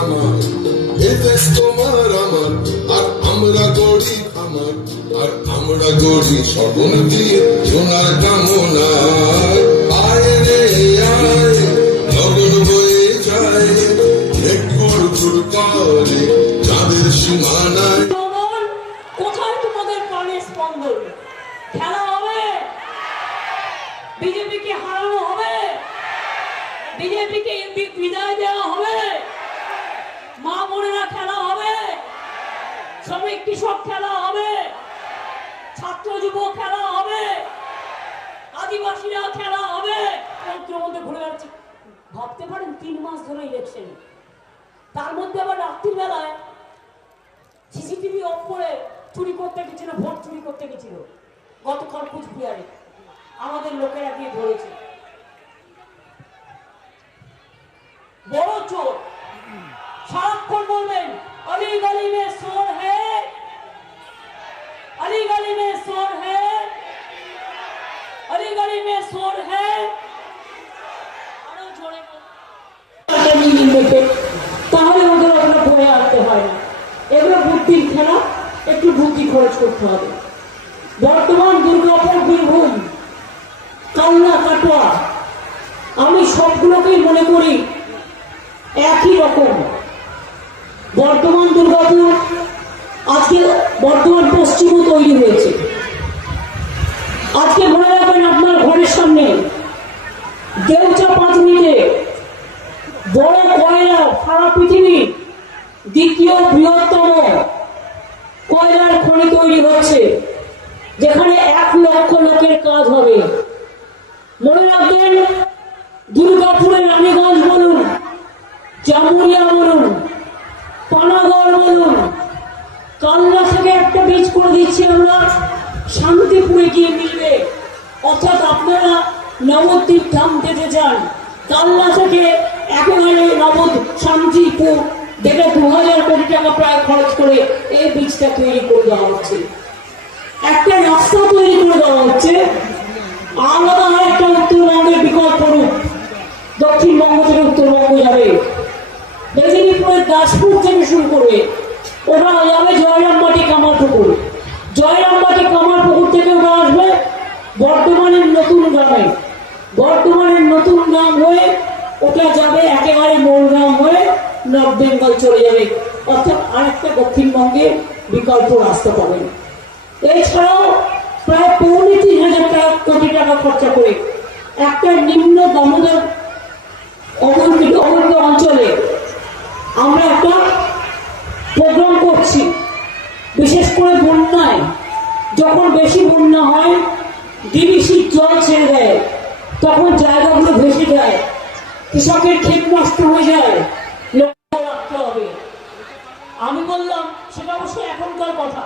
আমার এ দেশ তোমার আমার, আর আমরা গড়ি আমার, আর আমরা গড়ি স্বপন দিয়ে সোনার কামনা রে বিজেপিকে হারানো হবে? বিজেপিকে বিদায় দেওয়া হবে? মা বোনেরা খেলা হবে। শ্রমিক, কৃষক খেলা হবে। ছাত্র যুব খেলা হবে। আদিবাসীরা খেলা হবে। ঘুরে ভাবতে পারেন, তিন মাস ধরে ইলেকশন তার মধ্যে আবার রাত্রির বেলায় সিসিটিভি অফ করে চুরি করতে গেছিল, ভোট চুরি করতে গেছিল। গতকাল কুচবিহারে আমাদের লোকেরা গিয়ে ধরেছে। বড় চোর। সারাক্ষণ বলবেন? অলি গলি মে চোর হে অলি গলি মে চোর হে অলি গলি মে চোর হে তাহলে ওদের ওগুলো বয়ে আনতে হয় না। এগুলো বুদ্ধির খেলা, একটু বুদ্ধি খরচ করতে হবে। বর্তমান দুর্গাপুর বীরভূম, কালনা কাটোয়া, আমি সবগুলোকেই মনে করি একই রকম। বর্তমান দুর্গাপুর আজকে বর্তমান পশ্চিমও তৈরি হয়েছে। আজকে মনে রাখবেন আপনার ঘরের সামনে। দেউচা পাঁচ মিনিটে, বড় কয়লা সারা পৃথিবী দ্বিতীয় বৃহত্তম কয়লার খনি তৈরি হচ্ছে, যেখানে এক লক্ষ লোকের কাজ হবে। মনে রাখবেন, দুর্গাপুরের রানীগঞ্জ বলুন, জামুরিয়া বলুন বলুন কালনা একটা বীজ করে দিচ্ছি আমরা, শান্তিপুরে গিয়ে মিলবে। অর্থাৎ আপনারা নবদ্বীপ ধাম যেতে চান কালনা একেবারে নবদ শান্তিপুর দেখে দু হাজার কোটি টাকা প্রায় খরচ করে এই বীজটা তৈরি করে দেওয়া হচ্ছে। একটা রাস্তা তৈরি করে দেওয়া হচ্ছে। আলাদা একটা উত্তরবঙ্গের বিকল্প রূপ। দক্ষিণবঙ্গ থেকে উত্তরবঙ্গ যাবে। মেদিনীপুরের দাসপুর থেকে শুরু করবে ওরা যাবে জয়রামবাটি কামারপুকুর জয়রামবাটি কামারপুকুর থেকে ওরা আসবে বর্তমানের নতুন গ্রামে। বর্তমানের নতুন গ্রাম হয়ে ওটা যাবে একেবারে মোড়গ্রাম হয়ে নর্থ বেঙ্গল চলে যাবে। অর্থাৎ আরেকটা দক্ষিণবঙ্গের বিকল্প রাস্তা পাবেন। এছাড়াও প্রায় পৌনে তিন হাজার টাকা কোটি টাকা খরচা করে একটা নিম্ন দামোদর অবহেলিত অবহেলিত অঞ্চলে আমরা একটা প্রোগ্রাম করছি। বিশেষ করে বন্যায়। যখন বেশি বন্যা হয় ডিবিসির জল ছেড়ে দেয়। তখন জায়গাগুলো ভেসে যায়। কৃষকের ক্ষেত নষ্ট হয়ে যায়। লক্ষ্য রাখতে হবে। আমি বললাম, সেটা অবশ্য এখনকার কথা।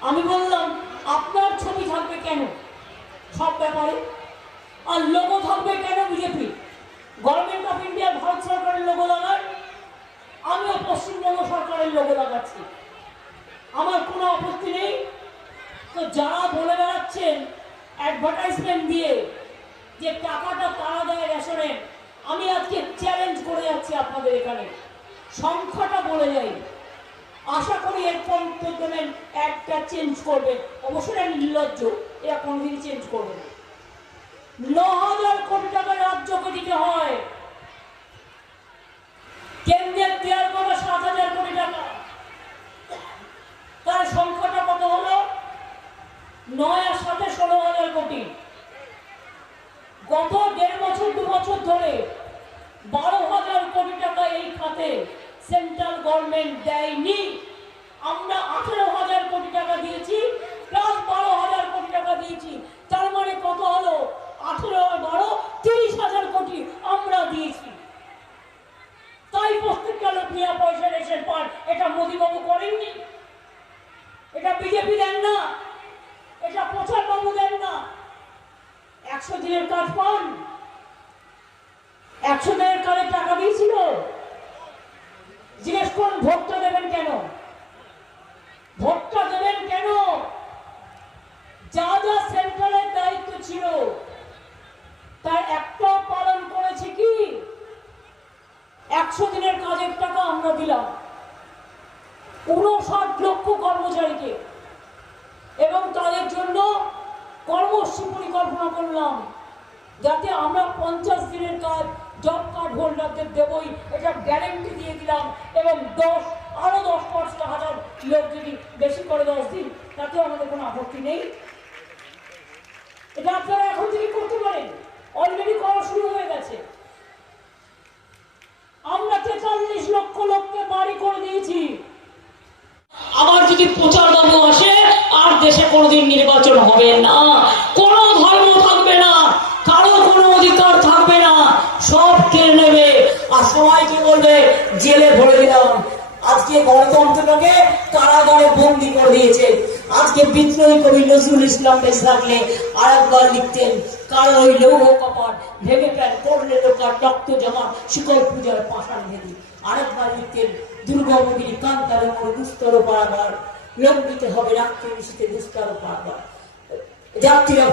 আমি বললাম, আপনার ছবি থাকবে কেন? সব ব্যাপারে। আর লোগো থাকবে কেন BJP? Government of India Bharat সরকারের লোগো লাগায় আমিও পশ্চিমবঙ্গ সরকারের লোগো লাগাচ্ছি আমার কোনো আপত্তি নেই। তো যারা বলে বেড়াচ্ছেন অ্যাডভার্টাইজমেন্ট দিয়ে যে টাকাটা তারা দেয় রেশনে, আমি আজকে চ্যালেঞ্জ করে যাচ্ছি আপনাদের এখানে। সংখ্যাটা বলে যাই। আশা করি এরপর দেবেন, একটা চেঞ্জ করবে। অবশ্যই এটা নির্লজ্জ, এরা কোনোদিন চেঞ্জ করবে ন হাজার কোটি টাকা রাজ্যকে দিতে হয় কেন্দ্রের দেওয়ার কথা সাত হাজার কোটি টাকা তার সংখ্যাটা কত হলো নয় আর সাথে ষোলো হাজার কোটি গত দেড় বছর দু বছর ধরে বারো হাজার কোটি টাকা এই খাতে গভর্নমেন্ট দেয়নি। আমরা আঠেরো হাজার কোটি টাকা দিয়েছি প্লাস বারো হাজার কোটি টাকা দিয়েছি। তার মানে কত হলো? আঠেরো, বারো, তিরিশ হাজার কোটি আমরা দিয়েছি। তাই প্রত্যেকটা লোক পয়সা রেশন পান? এটা মোদীবাবু করেননি। এটা বিজেপি দেন না। এটা প্রচার বাবু দেন না। একশো দিনের কাজ পান। একশো দিনের কাজে টাকা দিয়েছিল জিজ্ঞেস করুন ভোটটা দেবেন কেন ভোটটা দেবেন কেন যা যা সেন্ট্রালের দায়িত্ব ছিল তার একটাও পালন করেছে কি একশো দিনের কাজের টাকা আমরা আমরা দিলাম উনষাট লক্ষ কর্মচারীকে। এবং তাদের জন্য কর্মসূচি পরিকল্পনা করলাম, যাতে আমরা পঞ্চাশ দিনের কাজ জব কার্ড হোল্ডারদের দেবই, এটা গ্যারেন্টি দিয়ে দিলাম, এবং দশ আরও দশ, পাঁচটা হাজার লোক যদি বেশি করে দশ দিন, তাতেও আমাদের কোনো আপত্তি নেই। এটা আপনারা এখন থেকে করতে পারেন। অলরেডি করা শুরু হয়ে গেছে। আমরা তেতাল্লিশ লক্ষ লোককে বাড়ি করে দিয়েছি। আবার যদি প্রচার বাবু আসে, আর দেশে কোনোদিন নির্বাচন হবে না। কোনো ধর্ম থাকবে না, কারও কোনো অধিকার থাকবে না। সব কেড়ে নেবে। আর সবাইকে বলবে? জেলে ভরে দিলাম। আজকে গণতন্ত্রটাকে কারাগারে বন্দি করে দিয়েছে। আজকে বিদ্রোহী কবি নজরুল ইসলাম বেশ থাকলে আর একবার লিখতেন, কারও ওই লৌহ কপাট ভেঙে প্যান করলে লোকার রক্ত জমা শিকল পূজার পাষাণ ভেদি আরেকবার লিখতেন দুর্গমগিরি কান্তার দুস্তর পারাবার হবে রাত্রি দুস্তর পারাবার যাত্রীরা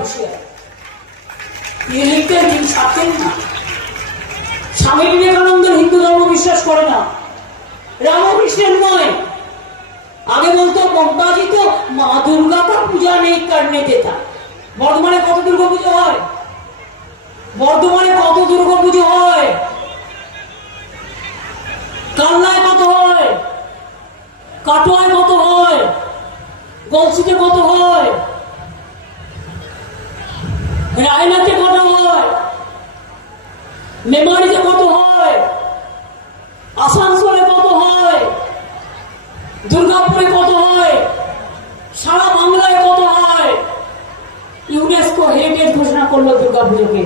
স্বামী বিবেকানন্দ হিন্দু ধর্ম বিশ্বাস করে না। রামকৃষ্ণের নয়। আগে বলতো মমতাজি তো মা দুর্গা কা পূজা নেই কারণে তা বর্ধমানে কত দুর্গা পুজো হয়? বর্ধমানে কত দুর্গা পুজো হয়? কাটোয়ায় কত হয়? গলসিতে কত হয়? রায়নাতে কত হয়? মেমারিতে কত হয়? আসানসোলে কত হয়? দুর্গাপুরে কত হয়? সারা বাংলায় কত হয়? ইউনেস্কো হেরিটেজ ঘোষণা করল দুর্গাপুজোকে।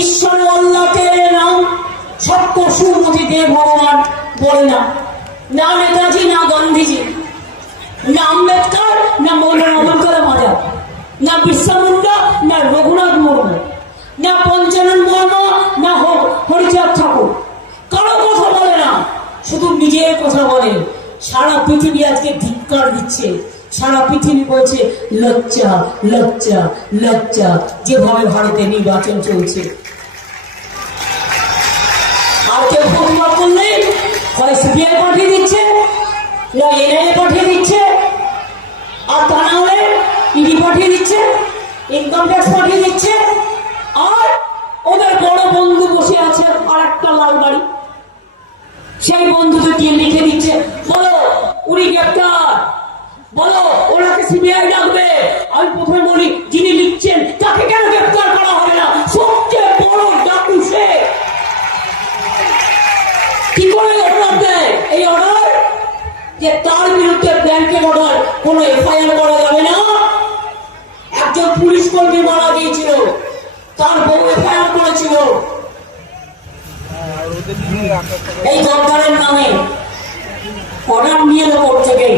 ঈশ্বর আল্লাহ তেরে নাম সত্য সুমতি দে ভগবান, বলে না। না নেতাজি, না গান্ধীজি, না আম্বেদকর, না মৌলানা আবুল কালাম আজাদ, না বিরসা মুন্ডা, না রঘুনাথ মুর্মু, না পঞ্চানন বর্মা, না হরিচাঁদ ঠাকুর। কারও কথা বলে না, শুধু নিজের কথা বলে। সারা পৃথিবী আজকে ধিক্কার দিচ্ছে। সারা পৃথিবী বলছে, লজ্জা লজ্জা লজ্জা। যেভাবে ভারতে নির্বাচন চলছে। পাঠিয়ে দিচ্ছে। আর পাঠিয়ে দিচ্ছে ইনকাম ট্যাক্স পাঠিয়ে দিচ্ছে। আর ওদের বড় বন্ধু বসে আছে আর একটা লাল সেই দিয়ে লিখে দিচ্ছে। বলো, উনি বলো, ওনাকে সিবিআই আমি প্রথমে বলি, যিনি লিখছেন, তাকে কেন গ্রেপ্তার করা হবে না সবচেয়ে বড় ডাকু সে কি করে অর্ডার দেয় এই অর্ডার যে তার বিরুদ্ধে ব্যাংকে অর্ডার কোনো এফআইআর করা যাবে না। একজন পুলিশ কর্মী মারা গিয়েছিল। তার বউ এফআইআর করেছিল। এই সরকারের নামে অর্ডার নিয়ে লোক থেকে।